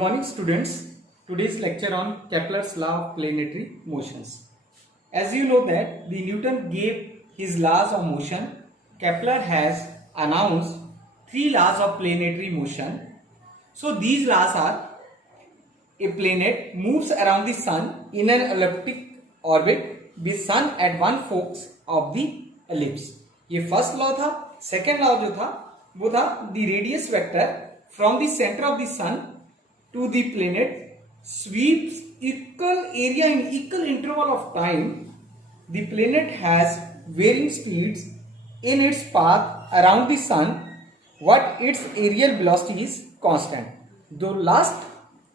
morning students. Today's lecture on Kepler's law of planetary motions. As you know that the Newton gave his laws of motion, Kepler has announced 3 laws of planetary motion. So these laws are: a planet moves around the sun in an elliptic orbit with sun at one focus of the ellipse. ये first law था. Second law जो था वो था the radius vector from the center of the sun to the planet sweeps equal area in equal interval of time. The planet has varying speeds in its path around the sun, but its aerial velocity is constant. जो last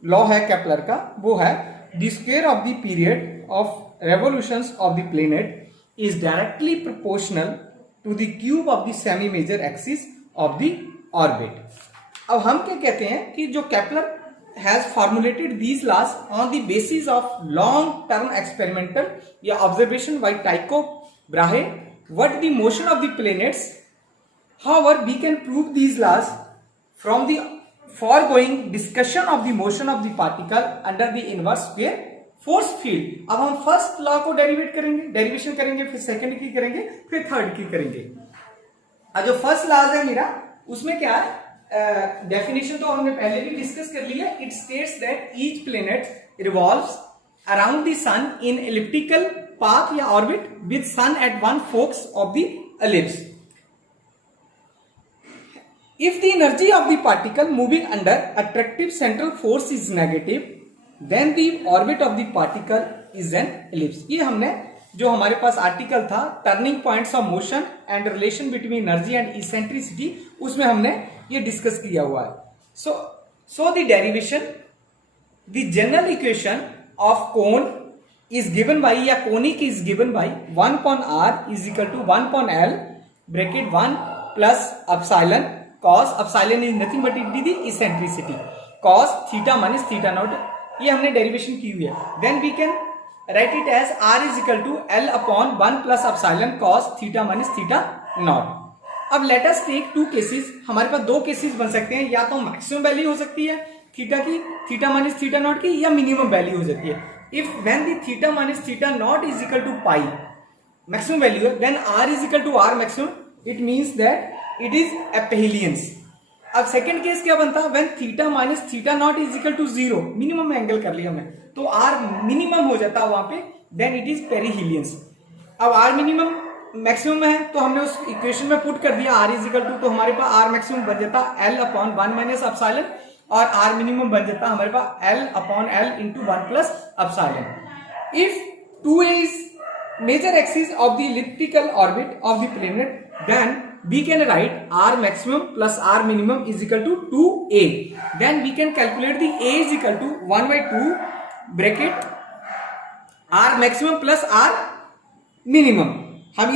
law है Kepler का वो है the square of the period of revolutions of the planet is directly proportional to the cube of the semi major axis of the orbit. अब हम क्या कहते हैं कि जो Kepler has formulated these laws on the basis of long term experimental या observation by Tycho Brahe what the motion of the planets. However, we can prove these laws from the foregoing discussion of the motion of the particle under the inverse square force field. अब हम first law को derivation करेंगे, फिर second की करेंगे, फिर third की करेंगे. जो फर्स्ट लॉ है मेरा उसमें क्या है, डेफिनेशन तो हमने पहले भी डिस्कस कर लिया. It states that each planet revolves around the sun in elliptical path या orbit with sun at one focus of the ellipse. If the energy of the particle moving under attractive central force is negative, then the orbit of the particle is an ellipse. ये हमने जो हमारे पास article था turning points of motion and relation between energy and eccentricity, उसमें हमने ये discuss किया हुआ है. So the derivation the general equation of cone is given by या conic is given by 1 upon r is equal to 1 upon l bracket 1 plus epsilon cos epsilon is nothing but it the eccentricity cos theta minus theta naught. ये हमने derivation की हुई है. Then we can write it as r is equal to l upon 1 plus epsilon cos theta minus theta not. अब let us take 2 cases. हमारे पास 2 cases बन सकते हैं, या तो मैक्सिमम वैल्यू हो सकती है थीटा की, थीटा माइनस थीटा नॉट की, या मिनिमम वैल्यू हो सकती है. If when the theta minus theta naught is equal to pi maximum value है, then r is equal to r maximum. It means that it is aphelions. अब second case क्या बनता है, when theta minus theta naught is equal to 0, minimum angle कर लिया मैं तो r minimum हो जाता है वहां पे, देन इट इज पेरिहिलियंस. अब r मिनिमम मैक्सिमम है तो हमने उस इक्वेशन में पुट कर दिया r इज इक्वल टू, तो हमारे पास r मैक्सिमम बन जाता l अपॉन 1 माइनस एप्सिलॉन और r मिनिमम बन जाता हमारे पास l upon l into 1 plus epsilon. If 2a is major axis of the elliptical orbit of the planet, then we can write r maximum plus r minimum is equal to 2a. then we can calculate the a is equal to 1 by 2 bracket r maximum plus r minimum. हम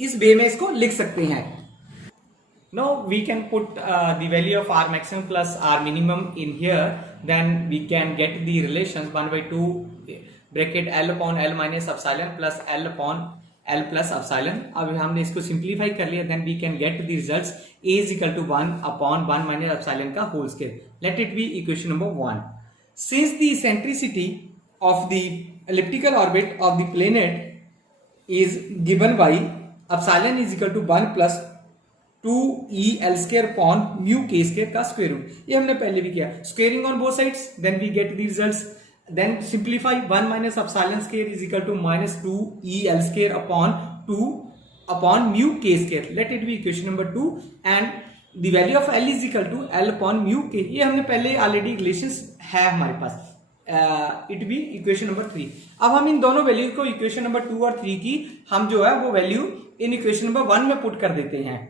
इस वे में इसको लिख सकते हैं. now we can put the value of r maximum plus r minimum in here, then we can get the relations 1 by 2 bracket l upon l minus epsilon plus l upon l plus epsilon. अब हमने इसको simplify कर लिया, then we can get the results a is equal to 1 upon 1 minus epsilon का whole square. Let it be equation number 1. Since the eccentricity of the elliptical orbit of the planet is given by epsilon is equal to 1 plus 2e l square upon mu k square का square root. ये हमने पहले भी किया. Squaring on both sides, then we get the results. then simplify 1 minus epsilon square is equal to minus 2e l square upon 2 upon mu k square. let it be equation number 2 and the value of l is equal to l upon mu k. ये हमने पहले already relations है हमारे पास. It be equation number 3. अब हम इन दोनों value को इक्वेशन नंबर 2 और 3 की हम जो है वो वैल्यू इन इक्वेशन नंबर 1 में पुट कर देते हैं.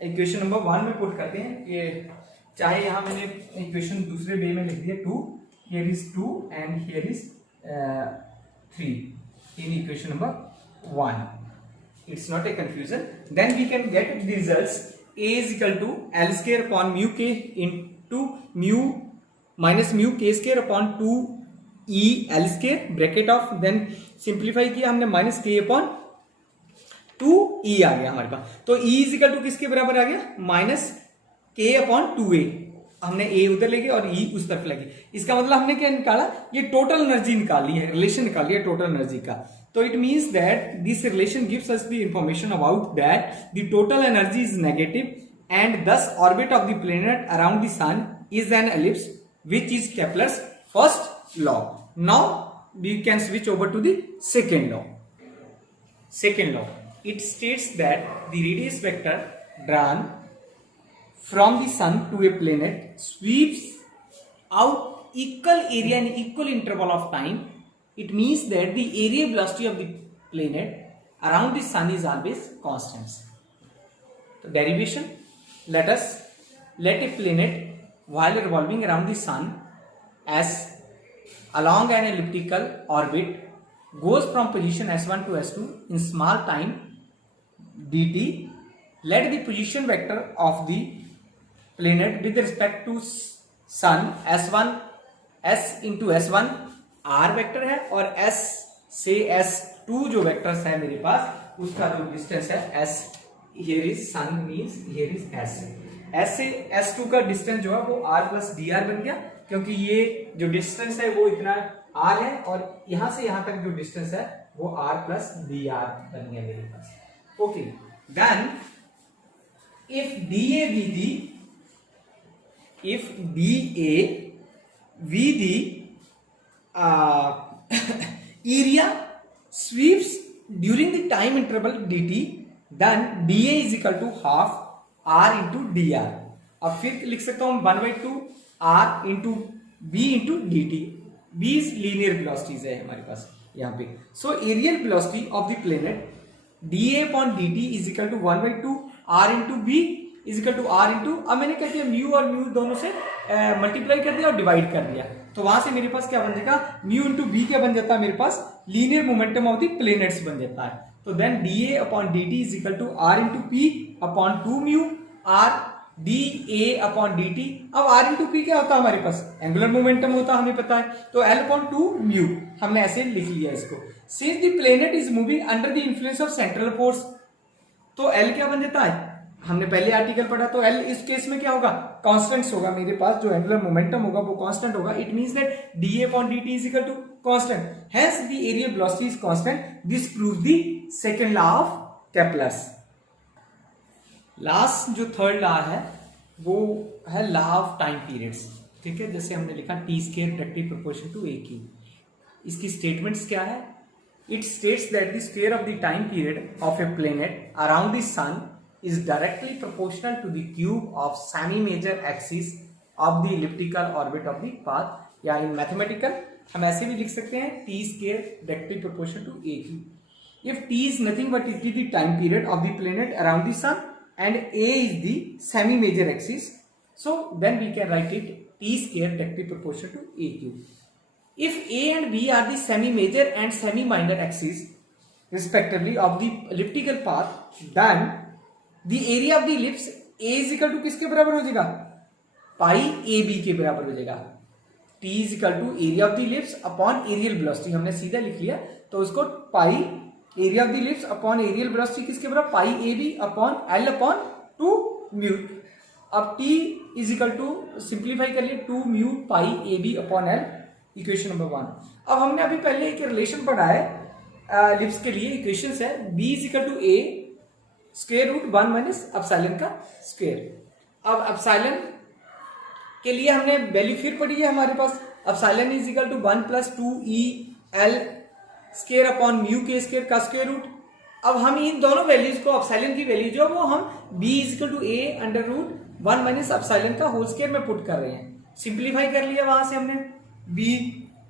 इक्वेशन नंबर 1 में पुट करते हैं. ये चाहे यहां मैंने इक्वेशन दूसरे वे में लिख दिया 2, here is 2 and here is 3 in equation number 1. It's not a confusion. Then we can get the results. A is equal to l square upon mu k into mu minus mu k square upon 2 e l square bracket of, then simplify किया हमने minus k upon 2 e आ गया हमारे पास. तो e is equal to किसके बराबर आ गया, minus k upon 2a. हमने ए उधर लेके और ई उस तरफ लगी, इसका मतलब हमने क्या निकाला, ये टोटल एनर्जी निकाली है, रिलेशन निकाली है टोटल एनर्जी का। तो it means that this relation gives us the information about that the total energy is negative and thus orbit of the planet around the sun is an ellipse, which is Kepler's first law. Now we can switch over to the second law. Second law, it states that the radius vector drawn from the sun to a planet sweeps out equal area in equal interval of time. It means that the area velocity of the planet around the sun is always constant. So derivation, let a planet while revolving around the sun as along an elliptical orbit goes from position s1 to s2 in small time dt. Let the position vector of the planet with respect to sun s1 s into s1 r vector है और s से s2 जो vectors है मेरे पास उसका जो distance है s, here is sun means here is s से s2 का डिस्टेंस जो है वो r प्लस dr बन गया, क्योंकि ये जो डिस्टेंस है वो इतना r है और यहां से यहां तक जो डिस्टेंस है वो r प्लस dr बन गया मेरे पास। Okay, then if dA be the area sweeps during the time interval dt, then dA is equal to half r into dr। अब फिर लिख सकता हूं 1/2 r into b into dt। b is linear velocities है हमारे पास यहाँ पे। So areal velocity of the planet dA upon dt is equal to 1/2 r into b is equal to r into, अब मैंने क्या किया, म्यू और म्यू दोनों से मल्टीप्लाई कर दिया और डिवाइड कर दिया, तो वहां से मेरे पास क्या बन जाएगा, म्यू इंटू बी क्या बन जाता है मेरे पास, linear momentum of the planets बन जाता है। तो then dA upon dt is equal to r into P upon 2 mu r dA upon dt। अब r इंटू पी क्या होता है हमारे पास, एंगुलर मोमेंटम होता है, हमें पता है, तो l अपॉन 2 म्यू हमने ऐसे लिख लिया इसको। Since the planet is moving under the influence of central force, तो l क्या बन जाता है, हमने पहले आर्टिकल पढ़ा, तो L इस केस में क्या होगा, कांस्टेंट होगा, मेरे पास जो एंगुलर मोमेंटम होगा वो कांस्टेंट होगा। It means that dA upon dt is equal to constant, hence the area velocity is constant। this proves the second law of Kepler's। Last जो थर्ड लॉ है वो है लॉ ऑफ टाइम पीरियड्स, ठीक है, जैसे हमने लिखा t square directly proportional to a cube. इसकी स्टेटमेंट्स क्या है, it states that the square of the time period of a planet around the sun is directly proportional to the cube of semi-major axis of the elliptical orbit of the path, या in mathematical हम ऐसे भी लिख सकते हैं t square directly proportional to a cube। if t is nothing but it is the time period of the planet around the sun and a is the semi-major axis, so then we can write it t square directly proportional to a cube। if a and b are the semi-major and semi-minor axis respectively of the elliptical path, then the area of the ellipse a is equal to किसके बराबर हो जाएगा, पाई A B के बराबर हो जाएगा। t is equal to area of the ellipse upon aerial velocity, हमने सीधा लिख लिया, तो उसको pi area of the ellipse upon areal velocity किसके बराबर, pi A B upon L upon 2 mu. अब t is equal to simplify कर लिए 2 mu pi A B upon L, equation number 1। अब हमने अभी पहले एक रिलेशन पढ़ा है एलिप्स के लिए, इक्वेशन है b is equal to a square root 1 minus epsilon का स्क्वायर। अब एप्सिलॉन के लिए हमने वैल्यू फिर पढ़ी है हमारे पास, epsilon is equal to 1 plus 2 E L square upon mu के स्क्वायर का स्क्वायर रूट। अब हम इन दोनों वैल्यूज को, एप्सिलॉन की वैल्यू जो वो हम b is equal to a under root 1 minus epsilon का होल स्क्वायर में पुट कर रहे हैं, सिंप्लीफाई कर लिया, वहां से हमने b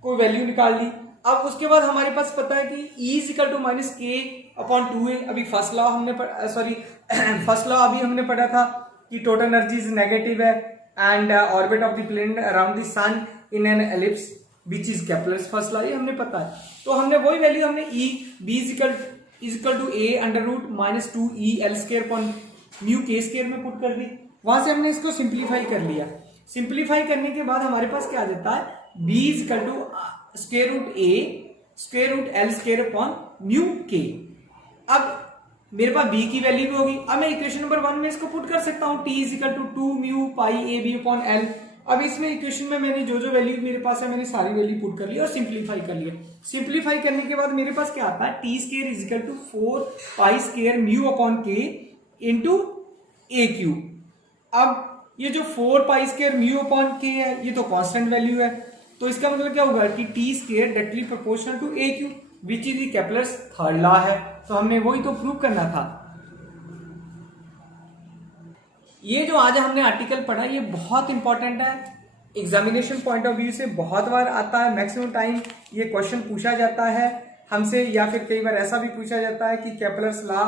को वैल्यू निकाल ली। अब उसके बाद हमारे पास पता है कि E is equal to minus k upon 2a। अभी फर्स्ट लॉ हमने फर्स्ट लॉ अभी हमने पढ़ा था कि टोटल एनर्जी इज नेगेटिव है and orbit of the planet around the sun in an ellipse which is Kepler's first law, ये हमने पता है। तो हमने वही वैल्यू हमने E b is equal to a under root minus 2 E L square upon mu के square में पुट कर दी, वहां से हमने इसको सिंप्लीफाई कर लिया। सिंप्लीफाई करने के बाद हमारे पास क्या आ जाता है, b is equal to square root a square root l square upon mu k. अब मेरे पास बी की वैल्यू भी होगी। अब मैं इक्वेशन नंबर 1 में इसको पुट कर सकता हूँ, T is equal to 2 mu pi A B upon l. अब इसमें इक्वेशन में मैंने जो जो वैल्यू मेरे पास है मैंने सारी वैल्यू पुट कर ली और सिंप्लीफाई कर लिया। सिंप्लीफाई करने के बाद मेरे पास क्या आता है, T square is equal to 4 pi square mu upon k into a cube. अब ये जो 4 पाई स्केयर म्यू अपॉन के है ये तो कांस्टेंट वैल्यू है, तो इसका मतलब क्या होगा कि T square directly proportional to a cube which is the Kepler's third law है। तो हमने वही तो प्रूव करना था। ये जो आज हमने आर्टिकल पढ़ा ये बहुत इंपॉर्टेंट है, एग्जामिनेशन पॉइंट ऑफ व्यू से बहुत बार आता है, मैक्सिमम टाइम ये क्वेश्चन पूछा जाता है हमसे, या फिर कई बार ऐसा भी पूछा जाता है कि केपलर्स लॉ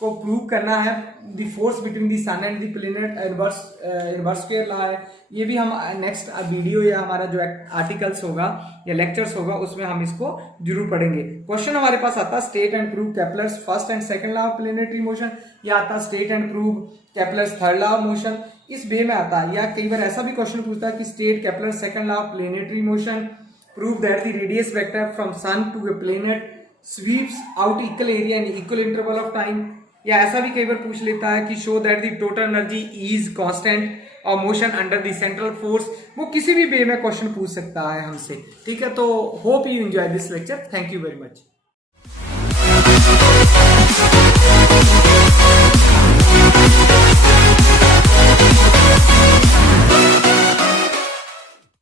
को प्रूव करना है, the force between the sun and the planet inverse square law है। ये भी हम नेक्स्ट वीडियो या हमारा जो आर्टिकल्स होगा या लेक्चर्स होगा उसमें हम इसको जरूर पढ़ेंगे। क्वेश्चन हमारे पास आता state and prove Kepler's first and second law of planetary motion, या आता state and prove Kepler's third law of motion, इस वे में आता है। या कई बार ऐसा भी क्वेश्चन पूछता है कि state Kepler's second law of planetary motion, prove that the radius vector from sun to a planet sweeps out equal area in equal interval of time. या ऐसा भी कई बार पूछ लेता है कि show that the total energy is constant और motion under the central force. वो किसी भी वे में क्वेश्चन पूछ सकता है हमसे, ठीक है। तो hope you enjoy this lecture, thank you very much.